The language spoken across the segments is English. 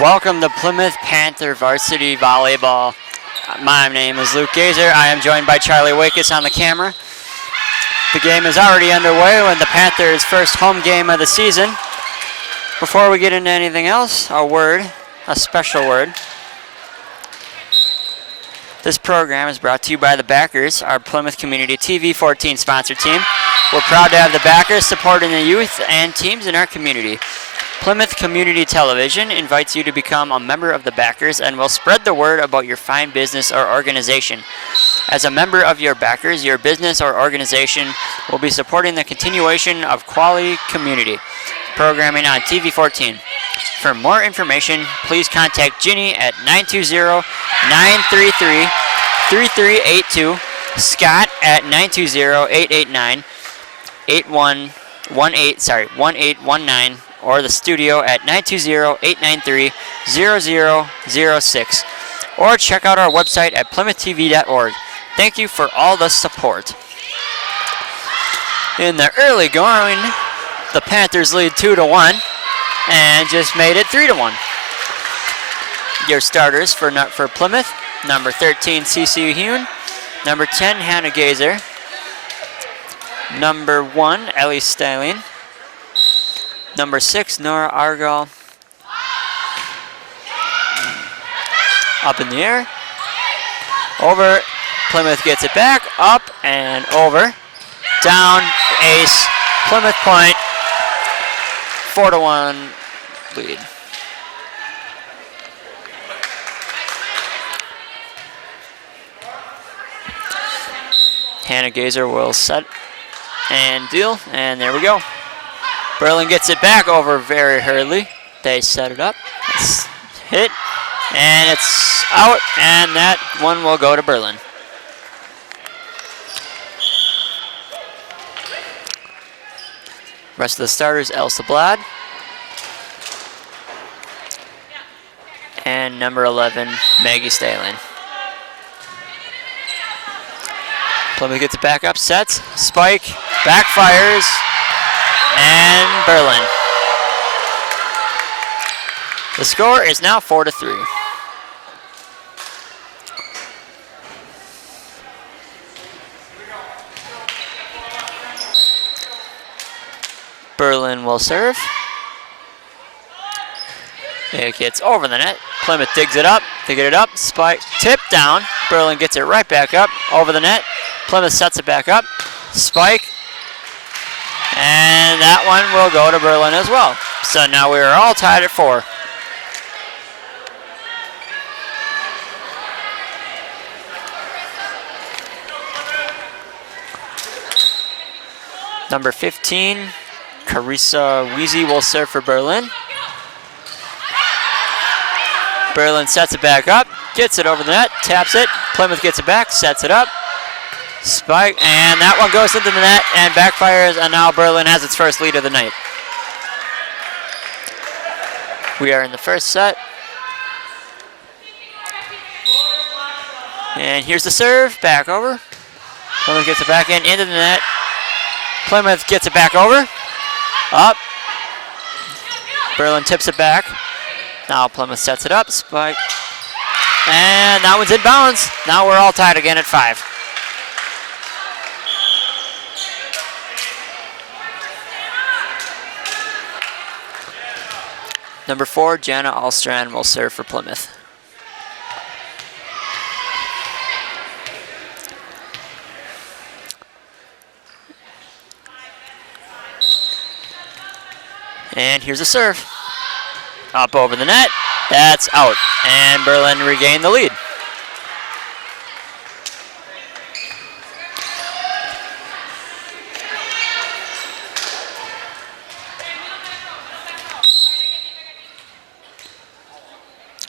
Welcome to Plymouth Panther Varsity Volleyball. My name is Luke Gazer. I am joined by Charlie Wakus on the camera. The game is already underway with the Panthers' first home game of the season. Before we get into anything else, a special word. This program is brought to you by the Backers, our Plymouth Community TV 14 sponsor team. We're proud to have the Backers supporting the youth and teams in our community. Plymouth Community Television invites you to become a member of the Backers and will spread the word about your fine business or organization. As a member of your Backers, your business or organization will be supporting the continuation of quality community programming on TV 14. For more information, please contact Ginny at 920-933-3382, Scott at 920-889-1819, or the studio at 920-893-0006, or check out our website at PlymouthTV.org. Thank you for all the support. In the early going, the Panthers lead 2-1 and just made it 3-1. Your starters for Plymouth: number 13, CC Hune; number 10, Hannah Gazer; number 1, Ellie Styling; number 6, Nora Argall. Up in the air. Over. Plymouth gets it back. Up and over. Down. Ace. Plymouth point. 4-1 lead. Hannah Gazer will set and deal. And there we go. Berlin gets it back over very hurriedly. They set it up. It's hit. And it's out. And that one will go to Berlin. Rest of the starters: Elsa Blad and number 11, Maggie Stalin. Plymouth gets it back up, sets, spike, backfires, and Berlin. The score is now 4-3. Berlin will serve. It gets over the net. Plymouth digs it up. They get it up. Spike. Tip down. Berlin gets it right back up. Over the net. Plymouth sets it back up. Spike. And that one will go to Berlin as well. So now we are all tied at 4. Number 15. Carissa Weezy will serve for Berlin. Berlin sets it back up, gets it over the net, taps it. Plymouth gets it back, sets it up. Spike, and that one goes into the net and backfires, and now Berlin has its first lead of the night. We are in the first set. And here's the serve, back over. Plymouth gets it back into the net. Plymouth gets it back over. Up. Berlin tips it back. Now Plymouth sets it up. Spike. And that one's in bounds. Now we're all tied again at 5. Number 4, Jana Alstrand will serve for Plymouth. And here's a serve. Up over the net. That's out. And Berlin regained the lead.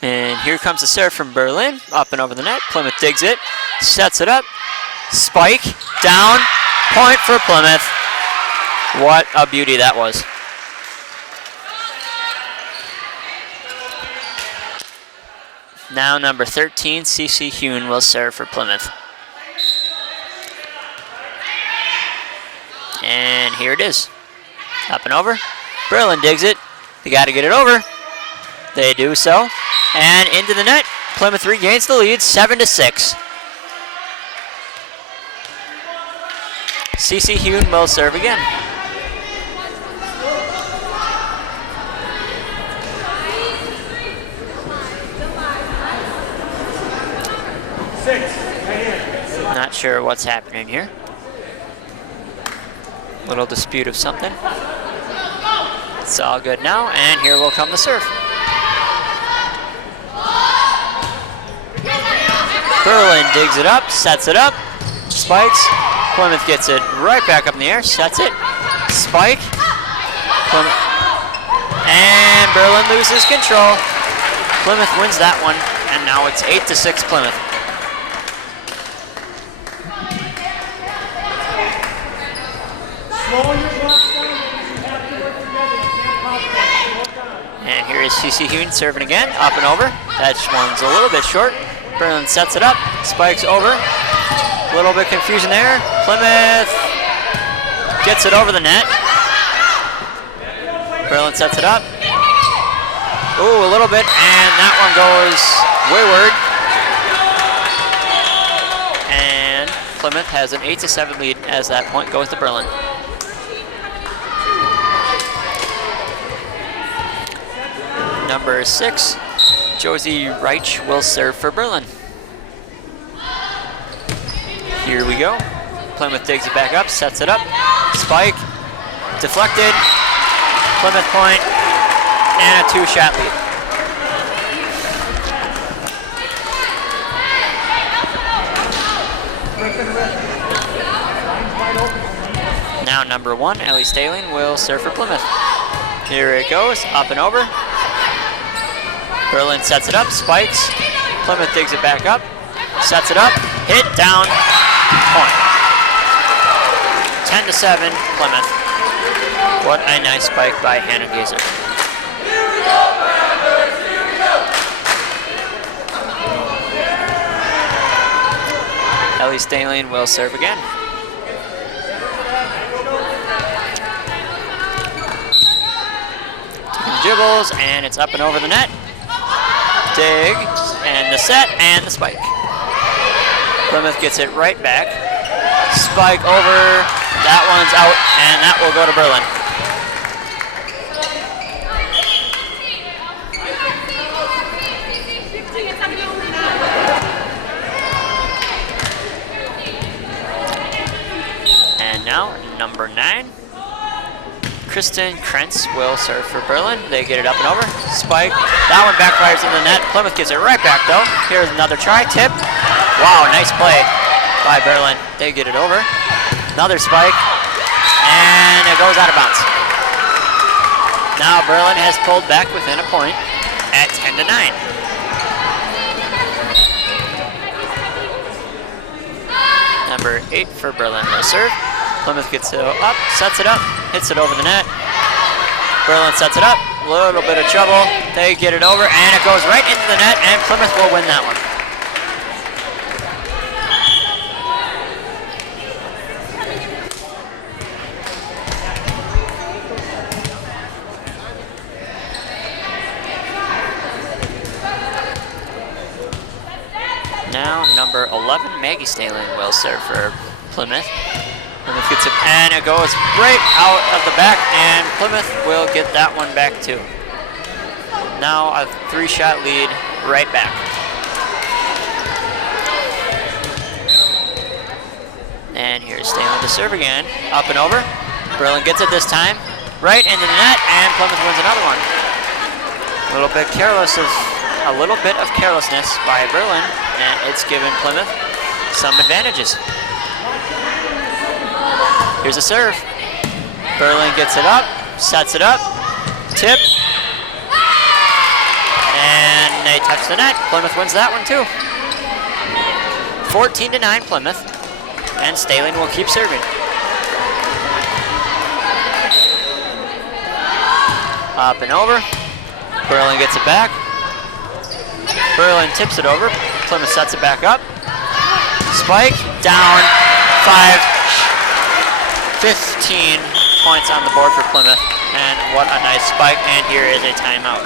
And here comes the serve from Berlin. Up and over the net. Plymouth digs it. Sets it up. Spike. Down. Point for Plymouth. What a beauty that was. Now number 13, CC Hune will serve for Plymouth. And here it is. Up and over. Berlin digs it. They got to get it over. They do so. And into the net. Plymouth regains the lead, 7-6. CC Hune will serve again. Not sure what's happening here. Little dispute of something. It's all good now, and here will come the serve. Berlin digs it up, sets it up, spikes. Plymouth gets it right back up in the air, sets it, spike. Plymouth. And Berlin loses control. Plymouth wins that one, and now it's 8-6 Plymouth. And here is CC Hune serving again, up and over. That one's a little bit short. Berlin sets it up, spikes over. A little bit confusion there. Plymouth gets it over the net. Berlin sets it up. Ooh, a little bit, and that one goes wayward. And Plymouth has an 8-7 lead as that point goes to Berlin. Number 6, Josie Reich will serve for Berlin. Here we go. Plymouth digs it back up, sets it up. Spike, deflected. Plymouth point, and a 2-shot lead. Now number 1, Ellie Staling will serve for Plymouth. Here it goes, up and over. Berlin sets it up, spikes. Plymouth digs it back up, sets it up, hit, down, point. 10-7, Plymouth. What a nice spike by Hannah Gazer. Ellie Staling will serve again. Dribbles, and it's up and over the net. Dig, and the set, and the spike. Plymouth gets it right back. Spike over, that one's out, and that will go to Berlin. And now, number 9. Kristen Krentz will serve for Berlin. They get it up and over. Spike. That one backfires in the net. Plymouth gives it right back though. Here's another try. Tip. Wow, nice play by Berlin. They get it over. Another spike. And it goes out of bounds. Now Berlin has pulled back within a point at 10-9. Number 8 for Berlin will serve. Plymouth gets it up, sets it up, hits it over the net. Berlin sets it up, a little bit of trouble. They get it over, and it goes right into the net, and Plymouth will win that one. Now, number 11, Maggie Staling will serve for Plymouth. Plymouth gets it, and it goes right out of the back, and Plymouth will get that one back too. Now a 3-shot lead right back. And here's Staling to serve again, up and over. Berlin gets it this time, right into the net, and Plymouth wins another one. A little bit of carelessness by Berlin, and it's given Plymouth some advantages. Here's a serve. Berlin gets it up, sets it up, tip, and they touch the net. Plymouth wins that one too. 14-9 Plymouth, and Staling will keep serving. Up and over. Berlin gets it back. Berlin tips it over. Plymouth sets it back up. Spike, down, 15 points on the board for Plymouth, and what a nice spike, and here is a timeout.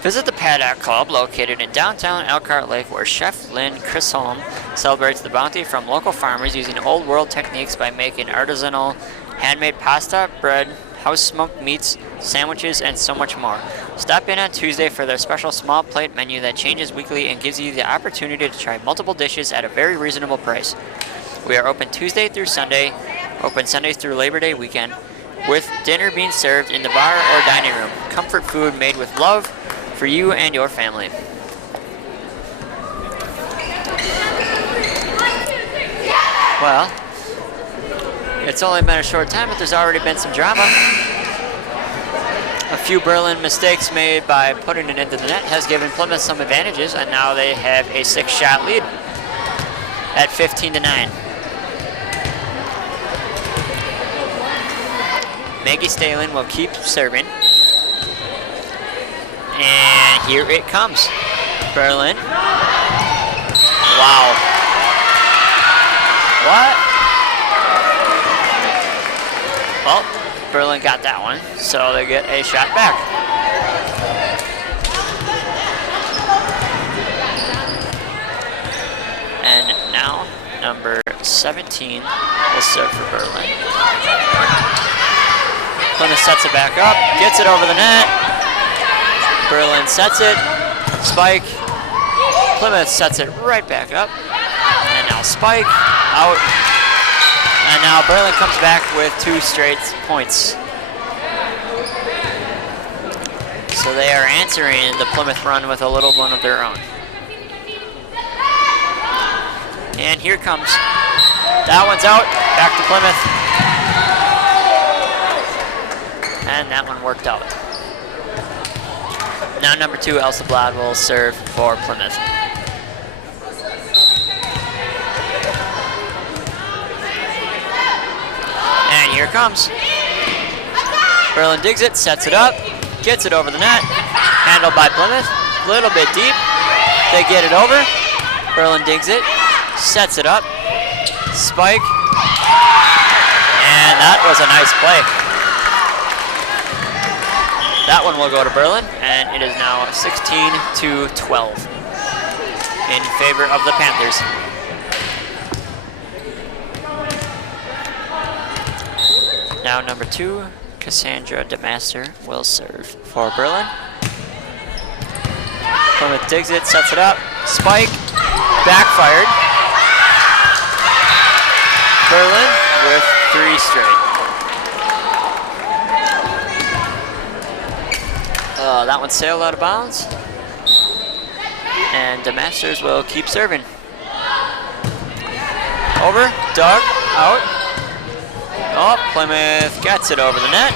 Visit the Paddock Club located in downtown Elkhart Lake, where Chef Lynn Chisholm celebrates the bounty from local farmers using old world techniques by making artisanal handmade pasta, bread, house smoked meats, sandwiches, and so much more. Stop in on Tuesday for their special small plate menu that changes weekly and gives you the opportunity to try multiple dishes at a very reasonable price. We are open Tuesday through Sunday, open Sundays through Labor Day weekend, with dinner being served in the bar or dining room. Comfort food made with love for you and your family. Well, it's only been a short time, but there's already been some drama. A few Berlin mistakes made by putting it into the net has given Plymouth some advantages, and now they have a 6-shot lead at 15-9. Maggie Stalin will keep serving. And here it comes. Berlin. Wow. What? Well, Berlin got that one, so they get a shot back. And now, number 17 will serve for Berlin. Plymouth sets it back up, gets it over the net. Berlin sets it, spike. Plymouth sets it right back up. And now spike, out. And now Berlin comes back with 2 straight points. So they are answering the Plymouth run with a little one of their own. And here comes. That one's out, back to Plymouth. And that one worked out. Now number 2, Elsa Blad will serve for Plymouth. And here it comes. Berlin digs it, sets it up, gets it over the net. Handled by Plymouth, a little bit deep. They get it over. Berlin digs it, sets it up, spike. And that was a nice play. That one will go to Berlin, and it is now 16-12 in favor of the Panthers. Now number 2, Cassandra DeMaster will serve for Berlin. Plymouth digs it, sets it up, spike, backfired. Berlin with 3 straight. That one sailed out of bounds. And DeMasters will keep serving. Over, dug, out. Oh, Plymouth gets it over the net.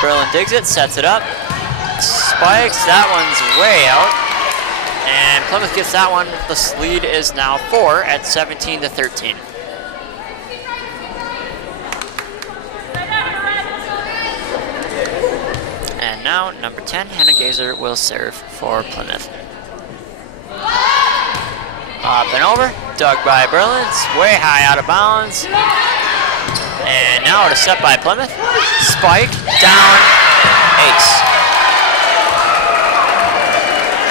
Berlin digs it, sets it up. Spikes, that one's way out. And Plymouth gets that one. The lead is now 4 at 17-13. And now, number 10, Hannah Gazer will serve for Plymouth. Up and over, dug by Berlin, it's way high out of bounds. And now to set by Plymouth. Spike, down, ace.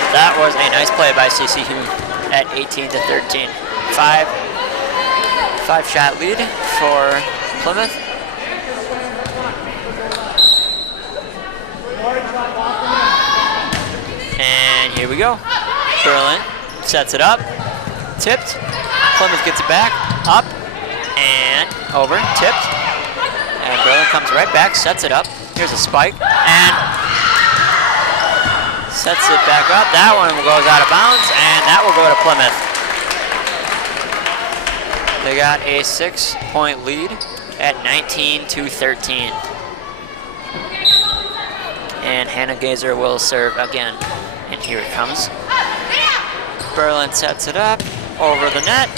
That was a nice play by CC Hume at 18-13. 5-shot lead for Plymouth. And here we go. Berlin sets it up, tipped. Plymouth gets it back, up, and over, tipped. And Berlin comes right back, sets it up. Here's a spike, and sets it back up. That one goes out of bounds, and that will go to Plymouth. They got a 6-point lead at 19-13. And Hannah Gazer will serve again. And here it comes. Berlin sets it up, over the net.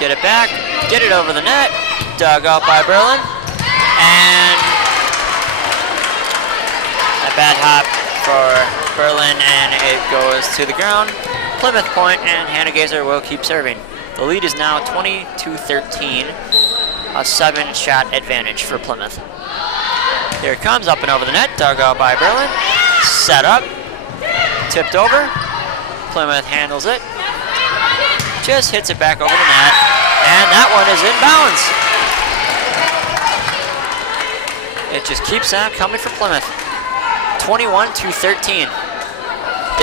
Get it back, get it over the net. Dug out by Berlin. And a bad hop for Berlin, and it goes to the ground. Plymouth point, and Hannah Gazer will keep serving. The lead is now 20-13, a 7-shot advantage for Plymouth. Here it comes, up and over the net, dug out by Berlin. Set up, tipped over. Plymouth handles it. Just hits it back over the net. And that one is in bounds. It just keeps on coming for Plymouth. 21-13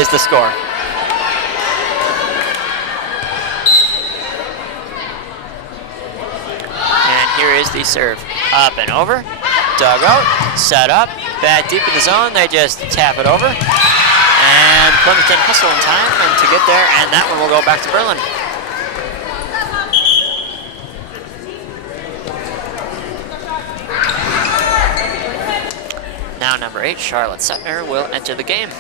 is the score. And here is the serve. Up and over. Dug out, set up, back deep in the zone, they just tap it over. And Plymouth didn't hustle in time and to get there, and that one will go back to Berlin. Now number 8, Charlotte Sutner, will enter the game.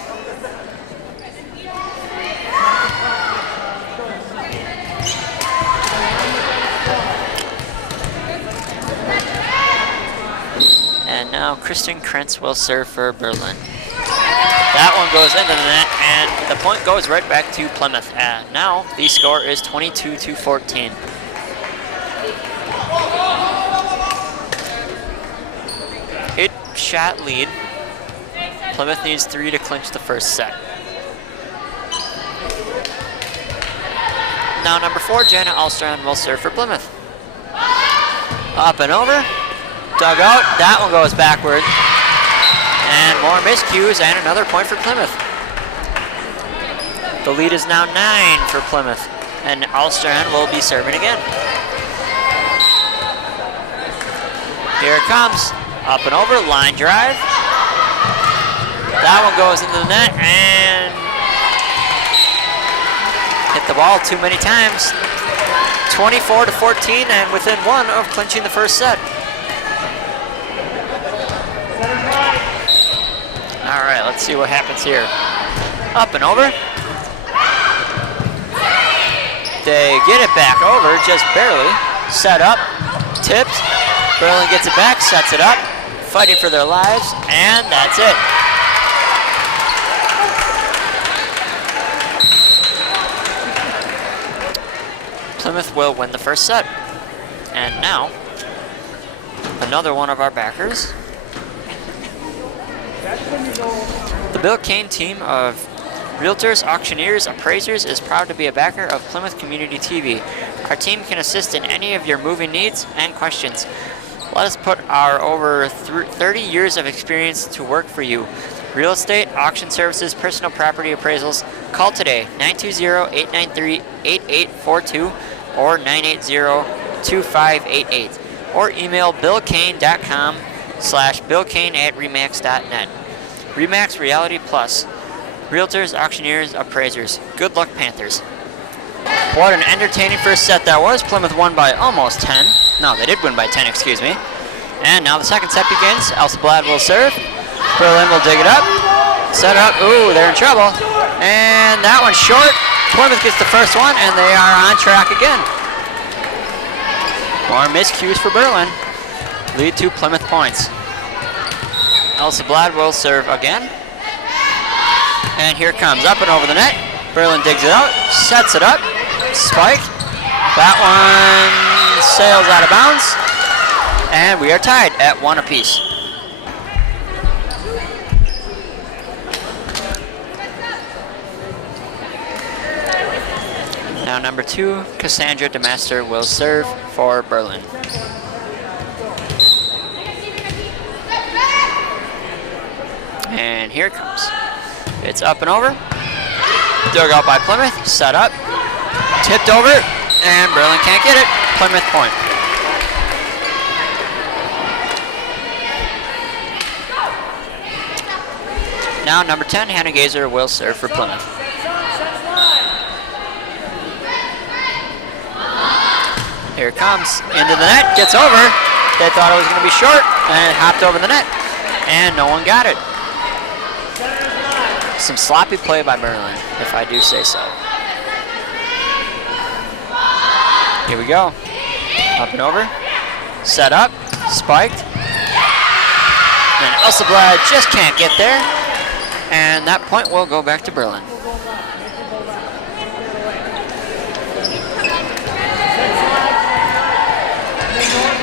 And now Kristen Krentz will serve for Berlin. That one goes into the net, and the point goes right back to Plymouth. Now the score is 22-14. Eight-shot lead. Plymouth needs 3 to clinch the first set. Now number 4, Jenna Alstrand will serve for Plymouth. Up and over. Dug out, that one goes backward. And more miscues and another point for Plymouth. The lead is now 9 for Plymouth, and Alstrand will be serving again. Here it comes, up and over, line drive. That one goes into the net and hit the ball too many times. 24-14 and within 1 of clinching the first set. All right, let's see what happens here. Up and over. They get it back over, just barely. Set up, tipped. Berlin gets it back, sets it up, fighting for their lives, and that's it. Plymouth will win the first set. And now, another one of our backers. The Bill Kane team of Realtors, Auctioneers, Appraisers is proud to be a backer of Plymouth Community TV. Our team can assist in any of your moving needs and questions. Let us put our over 30 years of experience to work for you. Real estate, auction services, personal property appraisals. Call today, 920-893-8842 or 980-2588. Or email billkane.com/billkane@remax.net. Remax Reality Plus. Realtors, Auctioneers, Appraisers. Good luck, Panthers. What an entertaining first set that was. Plymouth won by almost 10. No, they did win by 10, excuse me. And now the second set begins. Elsa Blad will serve. Berlin will dig it up. Set up. Ooh, they're in trouble. And that one's short. Plymouth gets the first one, and they are on track again. More miscues for Berlin. Lead to Plymouth points. Elsa Blad will serve again. And here it comes, up and over the net. Berlin digs it out, sets it up, spike. That one sails out of bounds. And we are tied at 1 apiece. Now number 2, Cassandra DeMaster will serve for Berlin. And here it comes. It's up and over. Dug out by Plymouth. Set up. Tipped over. And Berlin can't get it. Plymouth point. Now number 10, Hannah Gazer will serve for Plymouth. Here it comes. Into the net. Gets over. They thought it was going to be short. And it hopped over the net. And no one got it. Some sloppy play by Berlin, if I do say so. Here we go. Up and over. Set up. Spiked. And Elsa Blad just can't get there. And that point will go back to Berlin.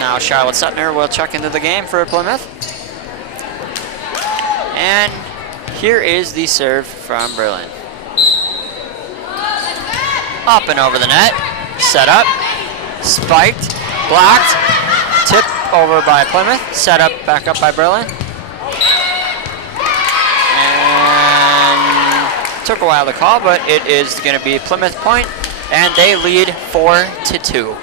Now Charlotte Sutner will check into the game for Plymouth. And here is the serve from Berlin. Up and over the net. Set up. Spiked. Blocked. Tip over by Plymouth. Set up, back up by Berlin. And took a while to call, but it is going to be Plymouth point, and they lead 4-2.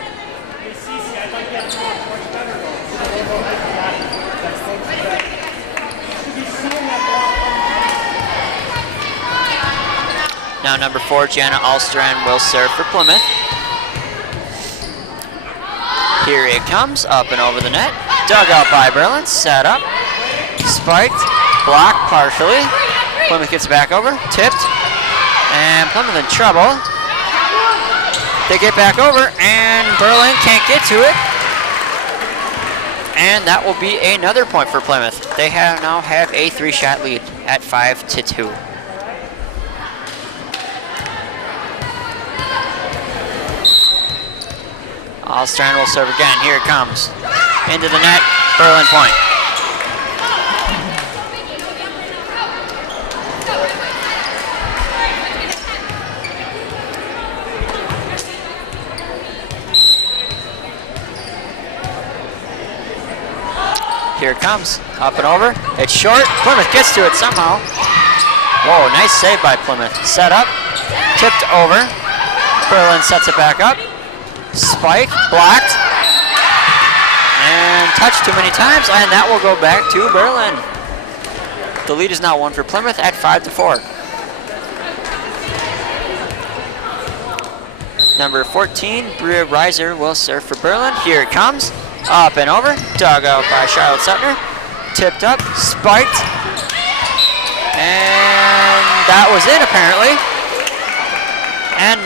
Now number 4, Jana Alstrand will serve for Plymouth. Here it comes, up and over the net. Dug out by Berlin, set up, spiked, blocked partially. Plymouth gets back over, tipped, and Plymouth in trouble. They get back over, and Berlin can't get to it. And that will be another point for Plymouth. They now have a 3-shot lead at 5-2. Alstrand will serve again. Here it comes. Into the net. Berlin point. Here it comes. Up and over. It's short. Plymouth gets to it somehow. Whoa, nice save by Plymouth. Set up. Tipped over. Berlin sets it back up. Spike, blocked, and touched too many times, and that will go back to Berlin. The lead is now 1 for Plymouth at 5-4. Number 14, Bria Reiser will serve for Berlin. Here it comes, up and over, dug out by Charlotte Suttner, tipped up, spiked, and that was it apparently. And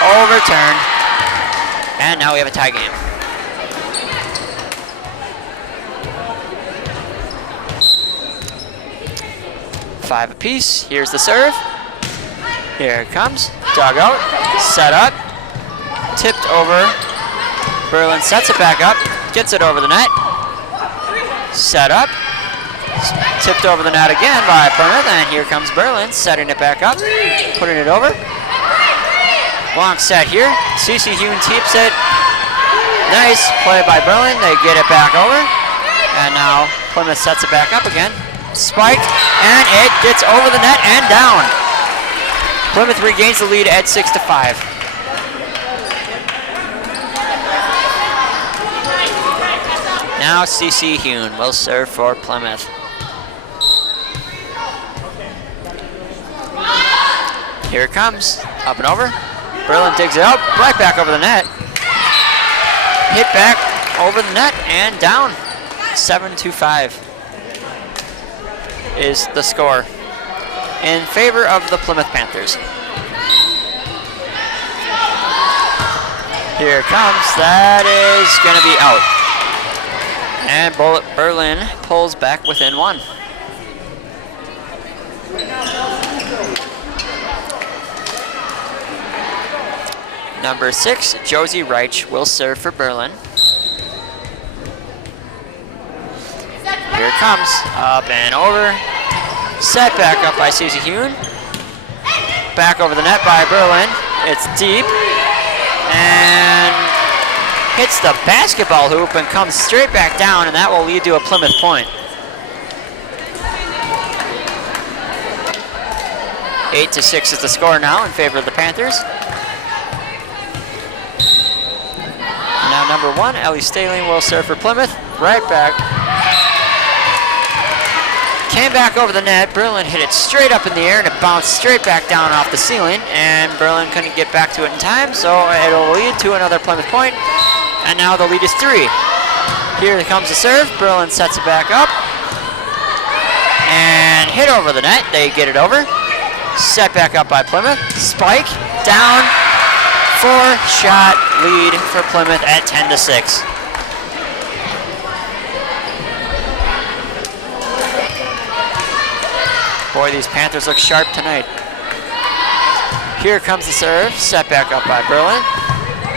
overturned. And now we have a tie game. Five apiece. Here's the serve. Here it comes. Dug out. Set up. Tipped over. Berlin sets it back up. Gets it over the net. Set up. Tipped over the net again by Plymouth. And here comes Berlin setting it back up. Putting it over. Long set here. CC Hune tips it. Nice play by Berlin. They get it back over. And now Plymouth sets it back up again. Spiked. And it gets over the net and down. Plymouth regains the lead at 6-5. Now CC Hune will serve for Plymouth. Here it comes. Up and over. Berlin digs it up, right back over the net. Hit back over the net and down. 7-5 is the score in favor of the Plymouth Panthers. Here it comes. That is going to be out. And Berlin pulls back within 1. Number 6, Josie Reich will serve for Berlin. Here it comes, up and over. Set back up by Susie Hune. Back over the net by Berlin. It's deep. And hits the basketball hoop and comes straight back down, and that will lead to a Plymouth point. 8-6 is the score now in favor of the Panthers. Now number 1, Ellie Staling will serve for Plymouth. Right back. Came back over the net. Berlin hit it straight up in the air and it bounced straight back down off the ceiling. And Berlin couldn't get back to it in time, so it'll lead to another Plymouth point. And now the lead is 3. Here comes the serve. Berlin sets it back up. And hit over the net. They get it over. Set back up by Plymouth. Spike. Down. 4-shot lead for Plymouth at 10-6. Boy, these Panthers look sharp tonight. Here comes the serve, set back up by Berlin.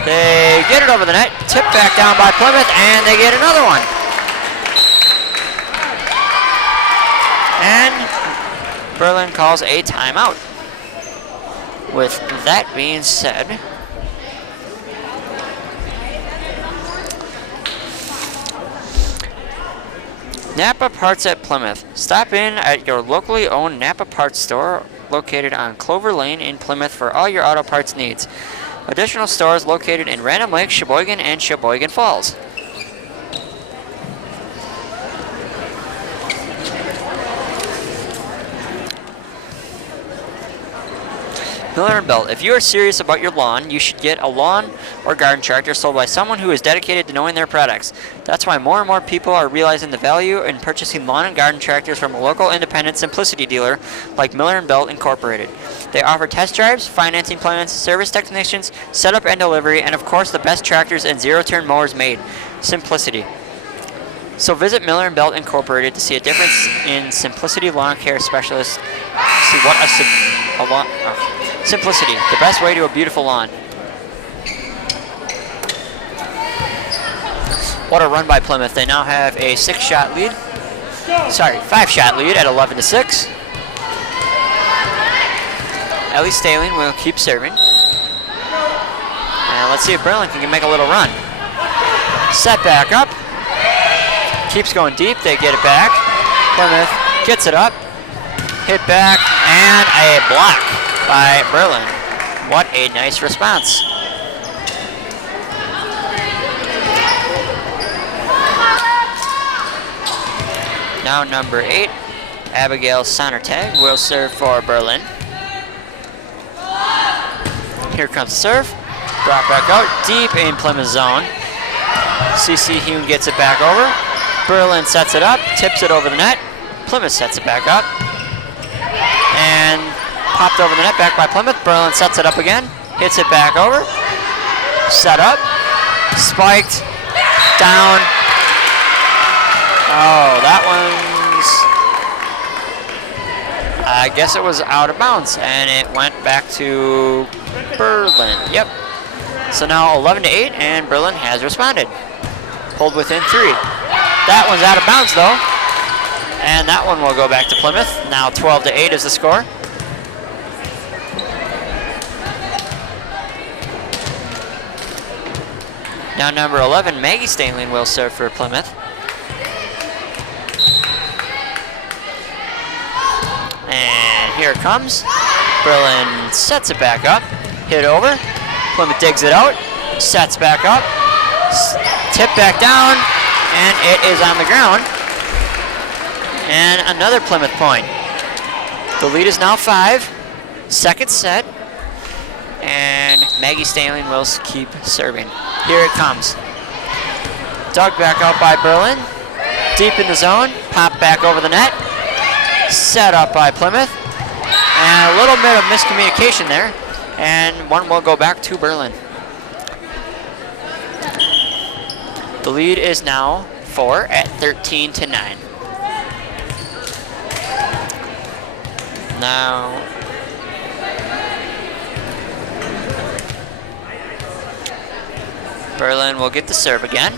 They get it over the net, tipped back down by Plymouth, and they get another one. And Berlin calls a timeout. With that being said, Napa Parts at Plymouth. Stop in at your locally owned Napa Parts store located on Clover Lane in Plymouth for all your auto parts needs. Additional stores located in Random Lake, Sheboygan, and Sheboygan Falls. Miller & Belt. If you are serious about your lawn, you should get a lawn or garden tractor sold by someone who is dedicated to knowing their products. That's why more and more people are realizing the value in purchasing lawn and garden tractors from a local independent Simplicity dealer like Miller & Belt Incorporated. They offer test drives, financing plans, service technicians, setup and delivery, and of course the best tractors and zero-turn mowers made. Simplicity. So visit Miller & Belt Incorporated to see a difference in Simplicity Lawn Care Specialist. See what a lawn... Simplicity, the best way to a beautiful lawn. What a run by Plymouth. They now have a 5-shot lead at 11-6. Ellie Staling will keep serving. And let's see if Berlin can make a little run. Set back up. Keeps going deep. They get it back. Plymouth gets it up. Hit back and a block by Berlin. What a nice response. Now number 8, Abigail Sonnertag will serve for Berlin. Here comes the serve. Brought back out deep in Plymouth zone. CC Hume gets it back over. Berlin sets it up, tips it over the net. Plymouth sets it back up. And popped over the net, back by Plymouth. Berlin sets it up again, hits it back over. Set up, spiked, down. Oh, that one's, I guess it was out of bounds, and it went back to Berlin. Yep. So now 11-8, and Berlin has responded. Pulled within 3. That one's out of bounds though, and that one will go back to Plymouth. Now 12-8 is the score. Now number 11, Maggie Stainling will serve for Plymouth. And here it comes. Berlin sets it back up. Hit over. Plymouth digs it out. Sets back up. Tip back down. And it is on the ground. And another Plymouth point. The lead is now 5. Second set. And Maggie Stainling will keep serving. Here it comes. Dug back out by Berlin. Deep in the zone. Pop back over the net. Set up by Plymouth. And a little bit of miscommunication there. And one will go back to Berlin. The lead is now 4 at 13-9. Now Berlin will get the serve again.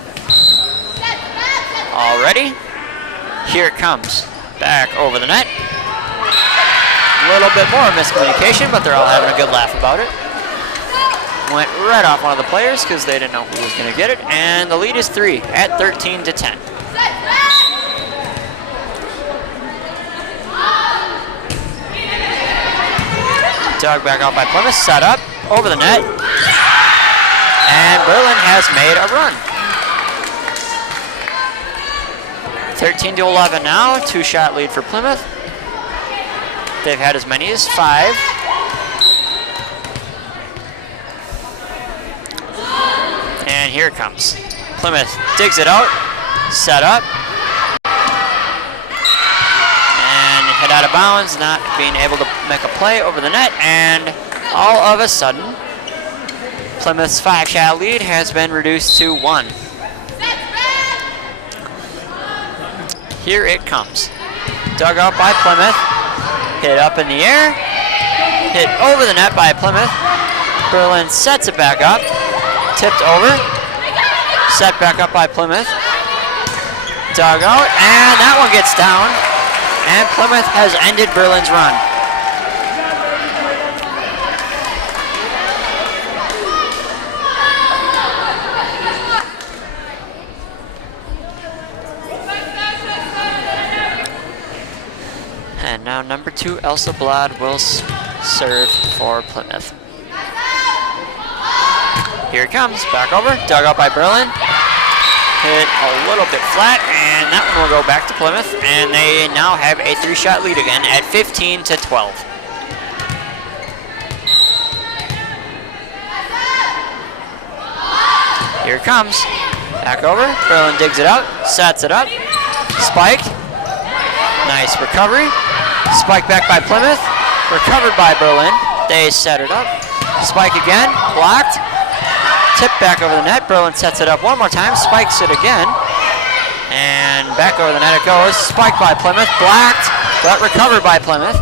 All ready? Here it comes. Back over the net. A little bit more miscommunication, but they're all having a good laugh about it. Went right off one of the players because they didn't know who was going to get it. And the lead is 3 at 13-10. Dug back out by Plymouth. Set up over the net. And Berlin has made a run. 13-11 now. 2-shot lead for Plymouth. They've had as many as 5. And here it comes. Plymouth digs it out. Set up. And hit out of bounds, not being able to make a play over the net. And all of a sudden, Plymouth's 5-shot lead has been reduced to 1. Here it comes. Dug out by Plymouth. Hit up in the air. Hit over the net by Plymouth. Berlin sets it back up. Tipped over. Set back up by Plymouth. Dug out. And that one gets down. And Plymouth has ended Berlin's run. And now number 2, Elsa Blad will serve for Plymouth. Here it comes, back over, dug out by Berlin. Hit a little bit flat, and that one will go back to Plymouth, and they now have a 3-shot lead again at 15-12. Here it comes, back over, Berlin digs it out, sets it up, spike, nice recovery, spike back by Plymouth, recovered by Berlin, they set it up, spike again, blocked, tip back over the net. Berlin sets it up one more time, spikes it again, and back over the net it goes. Spiked by Plymouth, blocked, but recovered by Plymouth.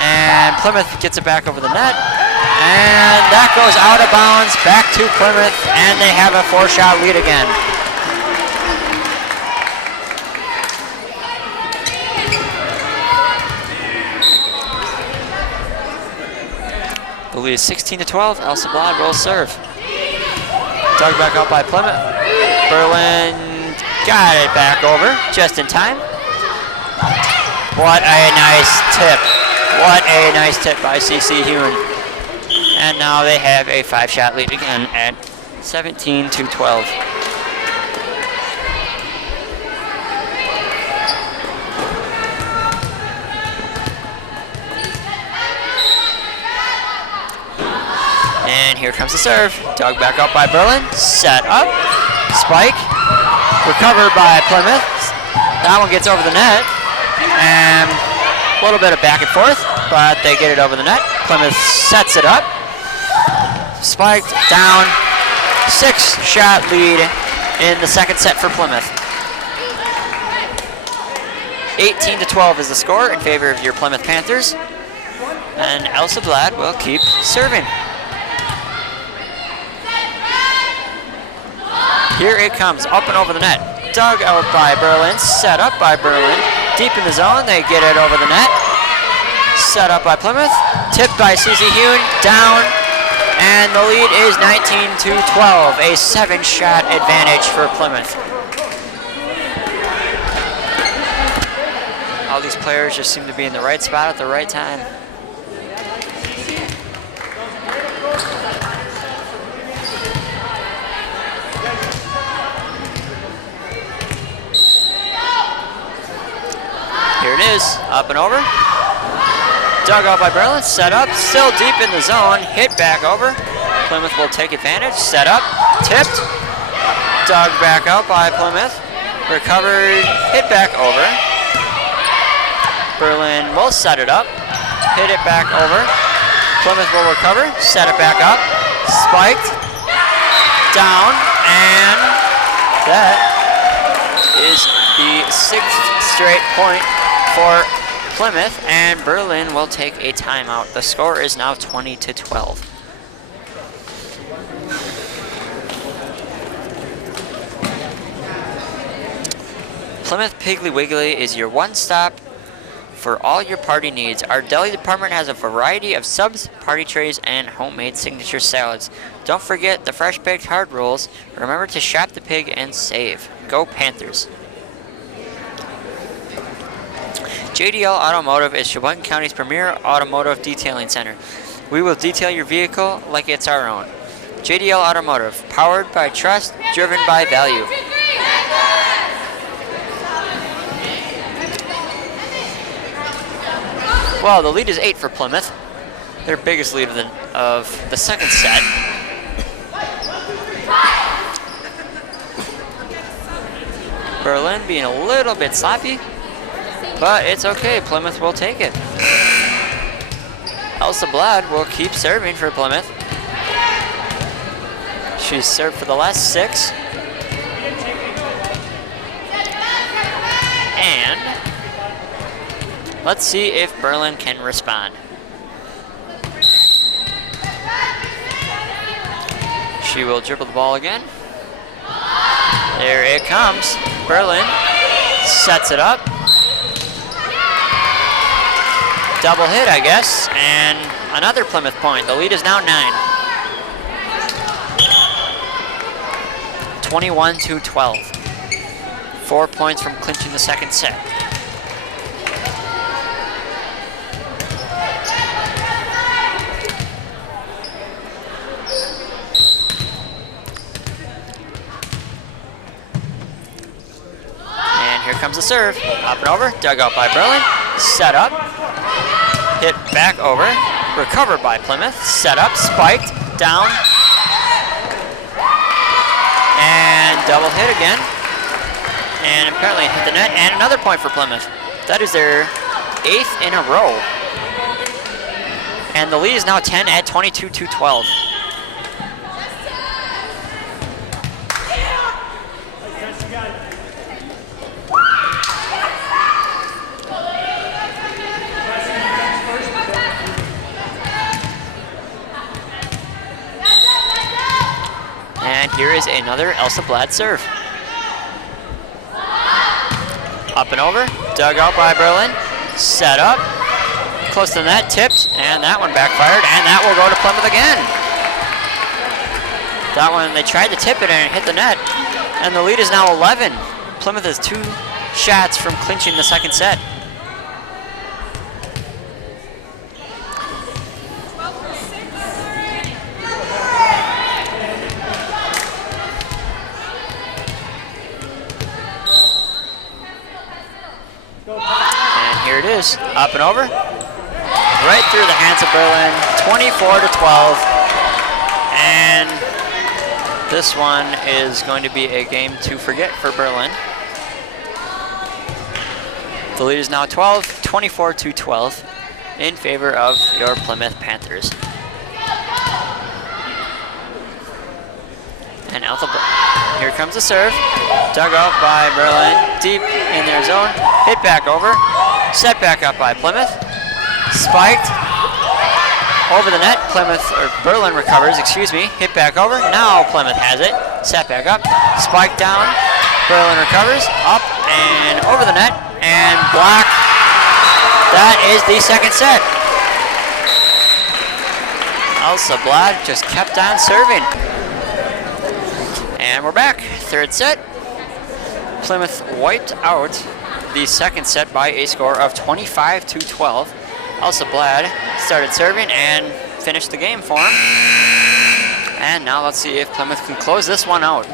And Plymouth gets it back over the net, and that goes out of bounds, back to Plymouth, and they have a 4-shot lead again. The lead is 16-12. Elsa Blad will serve. Dug back up by Plymouth. Berlin got it back over just in time. What a nice tip. What a nice tip by CC Hewen. And now they have a 5-shot lead again at 17-12. And here comes the serve. Dug back up by Berlin. Set up. Spike. Recovered by Plymouth. That one gets over the net. And a little bit of back and forth, but they get it over the net. Plymouth sets it up. Spiked down. 6-shot lead in the second set for Plymouth. 18-12 is the score in favor of your Plymouth Panthers. And Elsa Blad will keep serving. Here it comes, up and over the net. Dug out by Berlin, set up by Berlin. Deep in the zone, they get it over the net. Set up by Plymouth, tipped by CC Hewen, down. And the lead is 19-12, a 7-shot advantage for Plymouth. All these players just seem to be in the right spot at the right time. Here it is, up and over. Dug out by Berlin, set up, still deep in the zone, hit back over. Plymouth will take advantage, set up, tipped. Dug back out by Plymouth, recovered, hit back over. Berlin will set it up, hit it back over. Plymouth will recover, set it back up, spiked, down, and that is the 6th straight point for Plymouth, and Berlin will take a timeout. The score is now 20-12. Plymouth Piggly Wiggly is your one-stop for all your party needs. Our deli department has a variety of subs, party trays, and homemade signature salads. Don't forget the fresh baked hard rolls. Remember to shop the pig and save. Go Panthers. JDL Automotive is Sheboygan County's premier automotive detailing center. We will detail your vehicle like it's our own. JDL Automotive, powered by trust, driven by value. Well, the lead is 8 for Plymouth. Their biggest lead of the second set. Berlin being a little bit sloppy, but it's okay. Plymouth will take it. Elsa Blad will keep serving for Plymouth. She's served for the last 6. And let's see if Berlin can respond. She will dribble the ball again. There it comes. Berlin sets it up. double hit, I guess, and another Plymouth point. The lead is now 9. 21-12. 4 points from clinching the second set. And here comes the serve. Up and over, dug out by Berlin. Set up, hit back over, recovered by Plymouth. Set up, spiked, down, and double hit again. And apparently hit the net, and another point for Plymouth. That is their 8th in a row. And the lead is now 10 at 22-12. And here is another Elsa Blad serve. Up and over, dug out by Berlin, set up, close to the net, tipped, and that one backfired, and that will go to Plymouth again. That one, they tried to tip it and it hit the net, and the lead is now 11. Plymouth has 2 shots from clinching the second set. Here it is, up and over, right through the hands of Berlin, 24-12, and this one is going to be a game to forget for Berlin. The lead is now 24-12 in favor of your Plymouth Panthers. And here comes the serve, dug out by Berlin, deep in their zone, hit back over, set back up by Plymouth, spiked, over the net, Berlin recovers, hit back over, now Plymouth has it, set back up, spiked down, Berlin recovers, up and over the net, and block. That is the second set. Elsa Blad just kept on serving. And we're back, third set. Plymouth wiped out the second set by a score of 25-12. Elsa Blad started serving and finished the game for him. And now let's see if Plymouth can close this one out.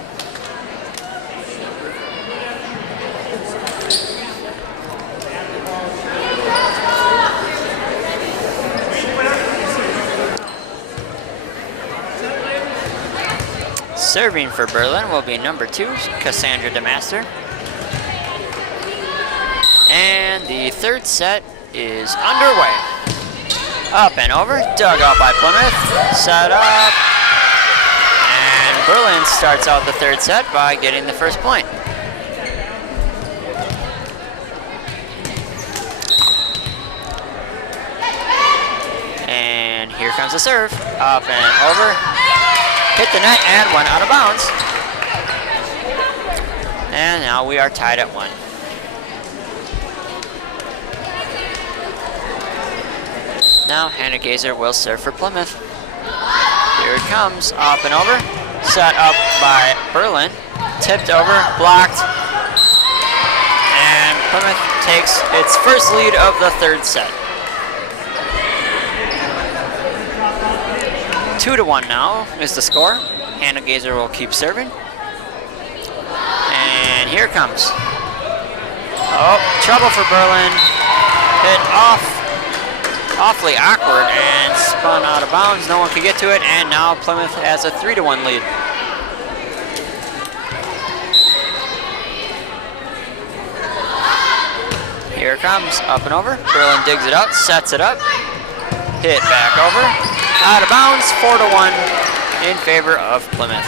Serving for Berlin will be number 2, Cassandra DeMaster. And the third set is underway. Up and over, dug out by Plymouth, set up, and Berlin starts out the third set by getting the first point. And here comes the serve, up and over, hit the net and went out of bounds. And now we are tied at 1. Now Hannah Gazer will serve for Plymouth. Here it comes, up and over, set up by Berlin, tipped over, blocked, and Plymouth takes its first lead of the third set. 2-1 now is the score. Hannah Gazer will keep serving. And here it comes. Oh, trouble for Berlin. Hit awfully awkward and spun out of bounds. No one could get to it, and now Plymouth has a 3-1 lead. Here it comes, up and over. Berlin digs it out, sets it up, hit back over, out of bounds, 4-1 in favor of Plymouth.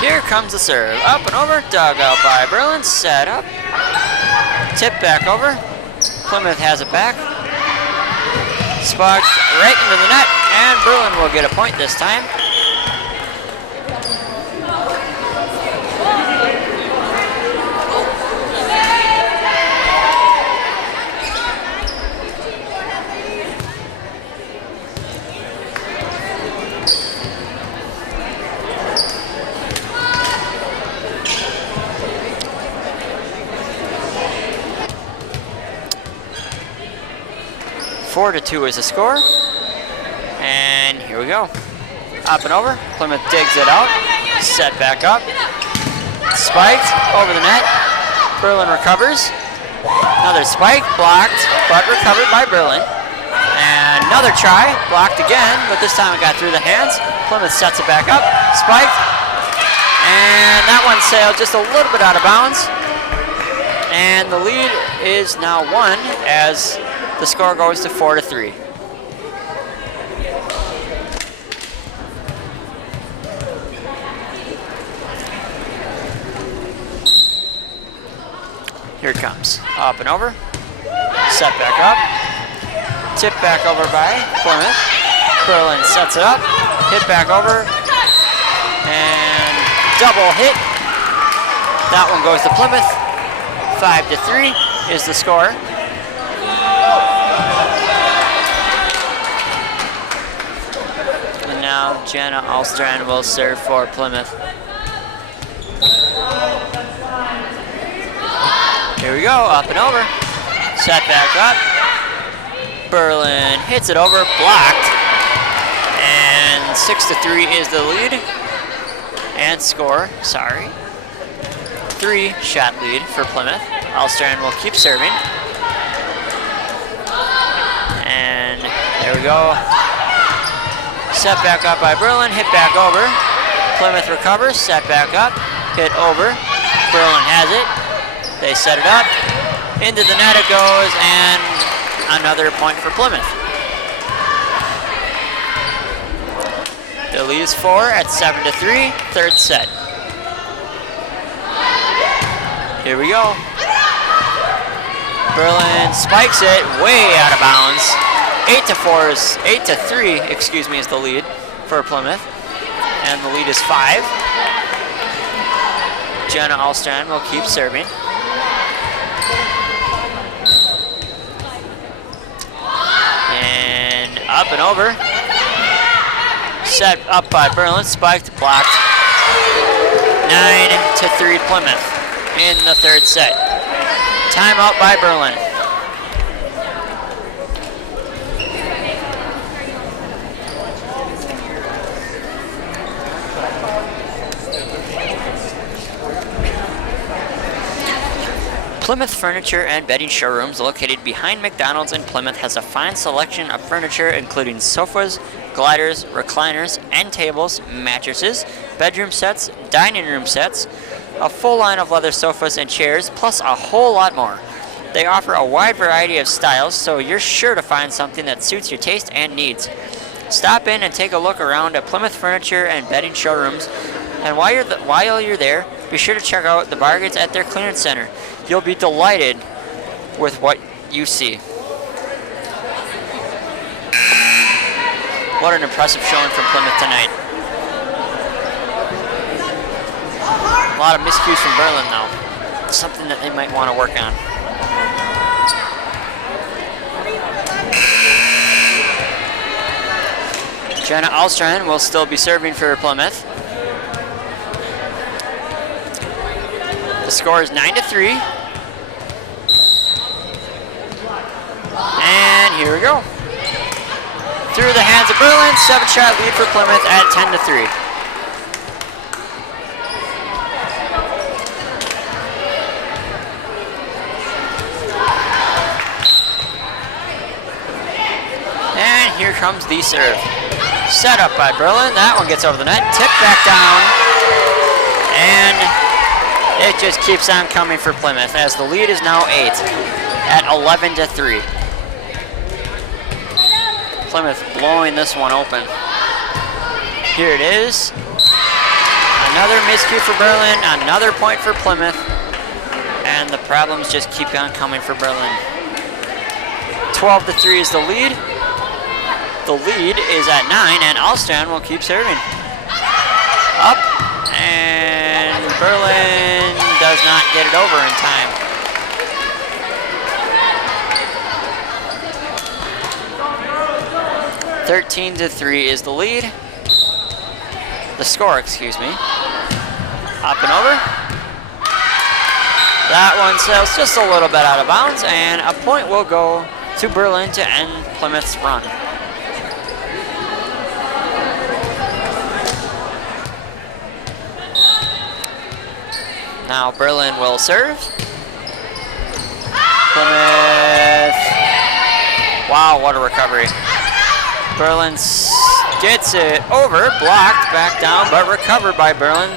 Here comes the serve, up and over, dug out by Berlin, set up, tip back over, Plymouth has it back, sparked right into the net, and Berlin will get a point this time. 4-2 is the score. And here we go. Up and over. Plymouth digs it out. Set back up. Spiked over the net. Berlin recovers. Another spike, blocked, but recovered by Berlin. And another try, blocked again, but this time it got through the hands. Plymouth sets it back up, spiked. And that one sailed just a little bit out of bounds. And the lead is now 1 as the score goes to 4-3. Here it comes. Up and over. Set back up. Tip back over by Plymouth. Berlin sets it up. Hit back over. And double hit. That one goes to Plymouth. 5-3 is the score. And now Jenna Alstrand will serve for Plymouth. Here we go, up and over. Set back up. Berlin hits it over, blocked. And 6-3 is the lead. And score, 3-shot lead for Plymouth. Alstrand will keep serving. And there we go. Set back up by Berlin, hit back over. Plymouth recovers, set back up, hit over. Berlin has it. They set it up, into the net it goes, and another point for Plymouth. The lead is 4 at 7-3, third set. Here we go. Berlin spikes it way out of bounds. 8-3, excuse me, is the lead for Plymouth, and the lead is 5. Jenna Alstrand will keep serving. And up and over. Set up by Berlin, spiked, blocked. 9-3 Plymouth in the third set. Timeout by Berlin. Plymouth Furniture and Bedding Showrooms, located behind McDonald's in Plymouth, has a fine selection of furniture including sofas, gliders, recliners, end tables, mattresses, bedroom sets, dining room sets, a full line of leather sofas and chairs, plus a whole lot more. They offer a wide variety of styles, so you're sure to find something that suits your taste and needs. Stop in and take a look around at Plymouth Furniture and Bedding Showrooms, and while you're there, be sure to check out the bargains at their clearance center. You'll be delighted with what you see. What an impressive showing from Plymouth tonight. A lot of miscues from Berlin, though. Something that they might want to work on. Jenna Alstrand will still be serving for Plymouth. The score is 9-3. And here we go. Through the hands of Berlin, 7-shot lead for Plymouth at 10-3. And here comes the serve. Set up by Berlin. That one gets over the net. Tipped back down. And it just keeps on coming for Plymouth as the lead is now 8 at 11-3. Plymouth blowing this one open. Here it is. Another miscue for Berlin, another point for Plymouth, and the problems just keep on coming for Berlin. 12-3 is the lead. The lead is at 9, and Alstrand will keep serving. Up, and Berlin does not get it over in time. (13-3) is the lead. The score, excuse me. Up and over. That one sails just a little bit out of bounds, and a point will go to Berlin to end Plymouth's run. Now Berlin will serve. Plymouth. Wow, what a recovery. Berlin gets it over, blocked, back down, but recovered by Berlin.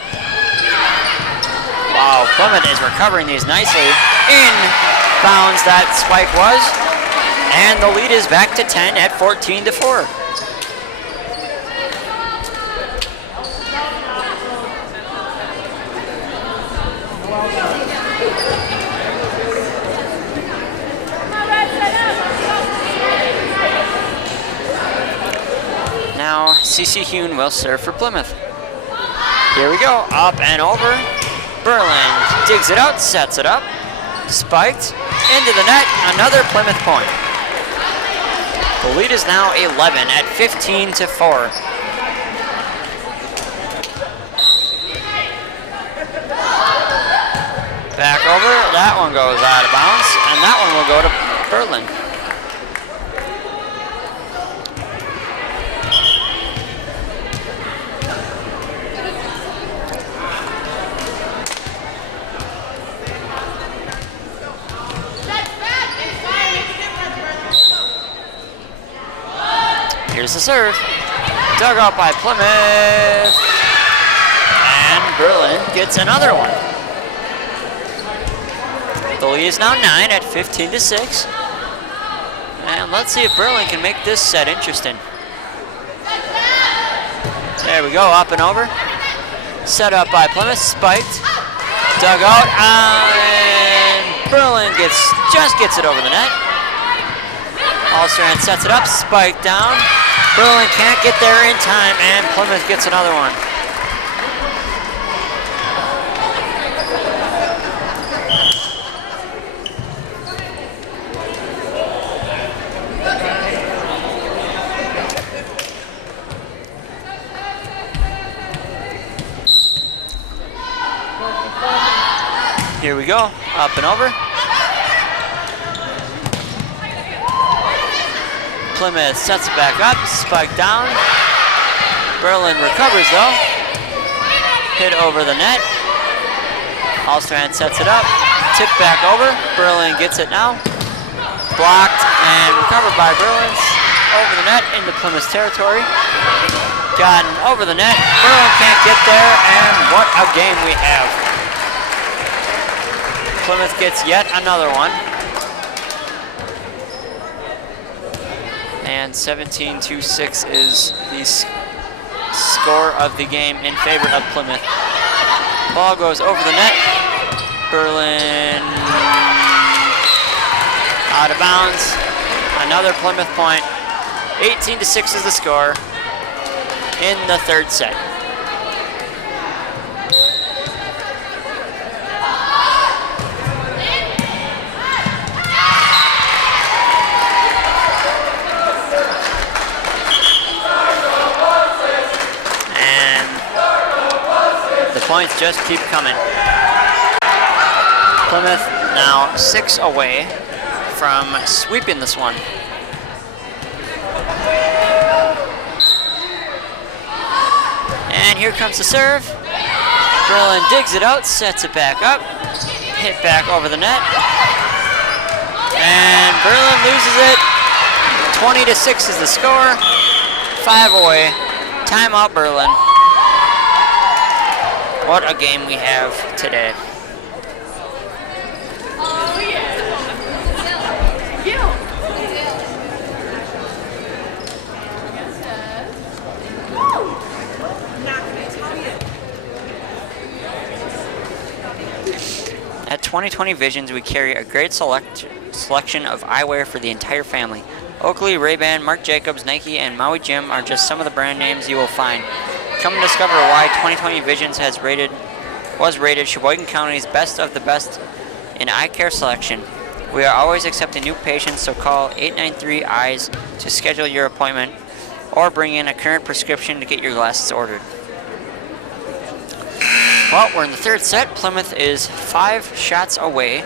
Wow, Plymouth is recovering these nicely. In bounds that spike was. And the lead is back to 10 at 14-4. Now CC Hune will serve for Plymouth. Here we go, up and over. Berlin digs it out, sets it up, spiked, into the net, another Plymouth point. The lead is now 11 at 15-4. Back over, that one goes out of bounds, and that one will go to Berlin. Here's the serve. Dug out by Plymouth. And Berlin gets another one. The lead is now 9 at 15-6. And let's see if Berlin can make this set interesting. There we go, up and over. Set up by Plymouth, spiked. Dug out, and Berlin just gets it over the net. Allstrand sets it up, spiked down. Berlin can't get there in time, and Plymouth gets another one. Here we go, up and over. Plymouth sets it back up, spike down. Berlin recovers though. Hit over the net. Allstrand sets it up, tipped back over. Berlin gets it now. Blocked and recovered by Berlin. Over the net into Plymouth's territory. Gotten over the net. Berlin can't get there, and what a game we have. Plymouth gets yet another one. And 17-6 is the score of the game in favor of Plymouth. Ball goes over the net. Berlin out of bounds. Another Plymouth point. 18-6 is the score in the third set. Points just keep coming. Plymouth now 6 away from sweeping this one. And here comes the serve. Berlin digs it out, sets it back up, hit back over the net. And Berlin loses it. 20-6 is the score. 5 away. Timeout Berlin. What a game we have today. Oh, yeah. At 20/20 Visions, we carry a great selection of eyewear for the entire family. Oakley, Ray-Ban, Marc Jacobs, Nike, and Maui Jim are just some of the brand names you will find. Come and discover why 20/20 Visions was rated Sheboygan County's best of the best in eye care selection. We are always accepting new patients, so call 893-EYES to schedule your appointment or bring in a current prescription to get your glasses ordered. Well, we're in the third set. Plymouth is 5 shots away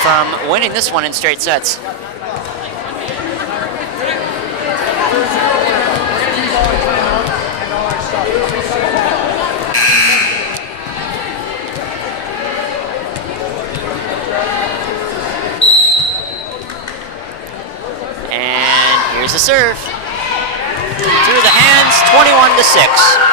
from winning this one in straight sets. Here's the serve. Through the hands, 21-6.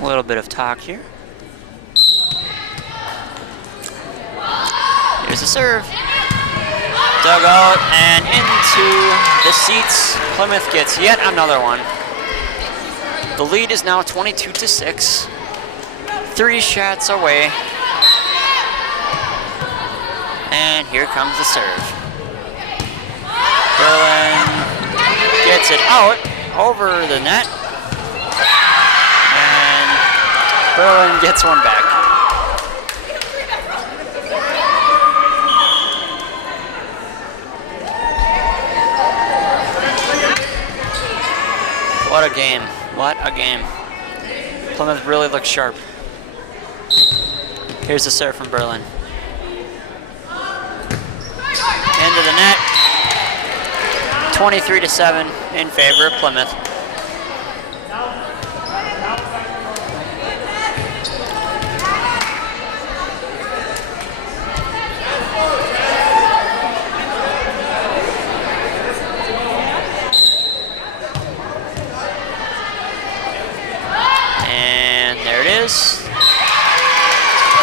A little bit of talk here. Here's the serve. Dug out and into the seats. Plymouth gets yet another one. The lead is now 22-6. 3 shots away. And here comes the serve. Berlin gets it out over the net. And Berlin gets one back. What a game. What a game. Plymouth really looks sharp. Here's the serve from Berlin. Into the net. 23-7 in favor of Plymouth. And there it is.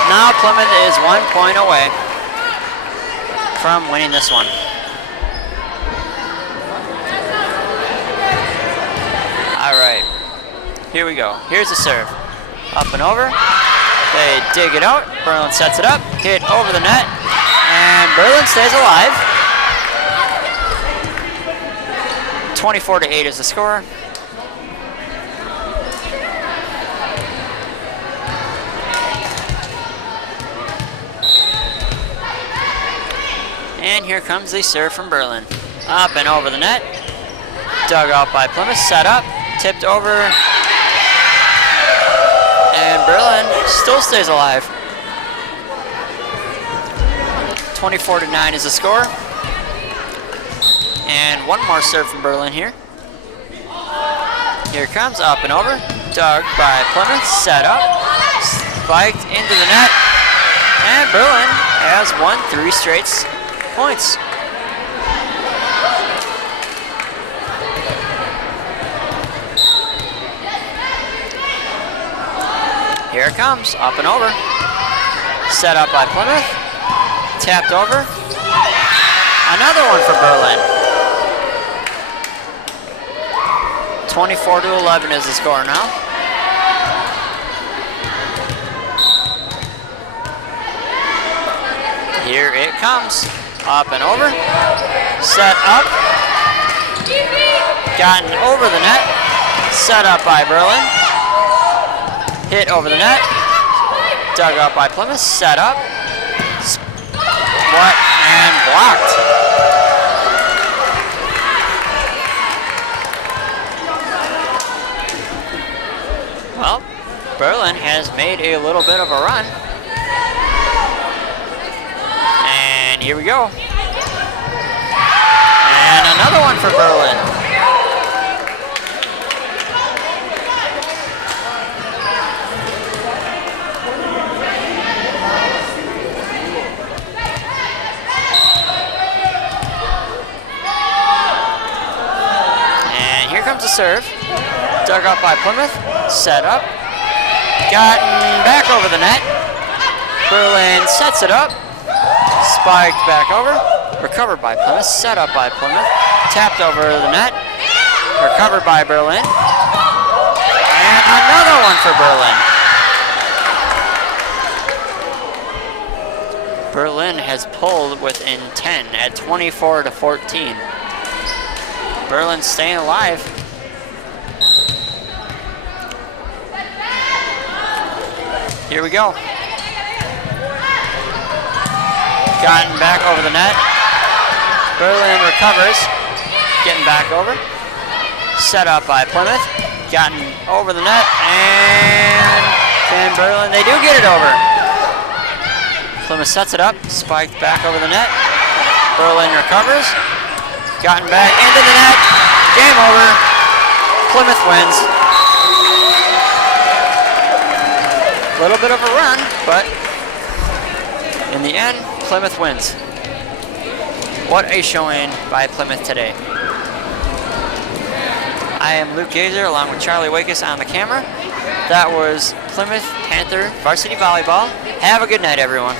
Now Plymouth is 1 point away from winning this one. All right, here we go. Here's the serve. Up and over. They dig it out. Berlin sets it up. Hit over the net. And Berlin stays alive. 24-8 is the score. And here comes the serve from Berlin. Up and over the net. Dug out by Plymouth. Set up. Tipped over. And Berlin still stays alive. 24-9 is the score. And one more serve from Berlin here. Here it comes. Up and over. Dug by Plymouth. Set up. Spiked into the net. And Berlin has won 3 straight points. Here it comes, up and over. Set up by Plymouth. Tapped over. Another one for Berlin. 24-11 is the score now. Here it comes. Up and over. Set up. Gotten over the net. Set up by Berlin. Hit over the net. Dug up by Plymouth. Set up. What? And blocked. Well, Berlin has made a little bit of a run. And here we go. And another one for Berlin. And here comes the serve. Dug up by Plymouth. Set up. Gotten back over the net. Berlin sets it up. Spiked back over. Recovered by Plymouth. Set up by Plymouth. Tapped over the net. Recovered by Berlin. And another one for Berlin. Berlin has pulled within 10 at 24-14. Berlin staying alive. Here we go. Gotten back over the net. Berlin recovers. Getting back over. Set up by Plymouth. Gotten over the net. And Berlin, they do get it over. Plymouth sets it up, spiked back over the net. Berlin recovers, gotten back into the net. Game over. Plymouth wins. A little bit of a run, but in the end, Plymouth wins. What a showing by Plymouth today. I am Luke Gazer along with Charlie Wakes on the camera. That was Plymouth Panther Varsity Volleyball. Have a good night, everyone.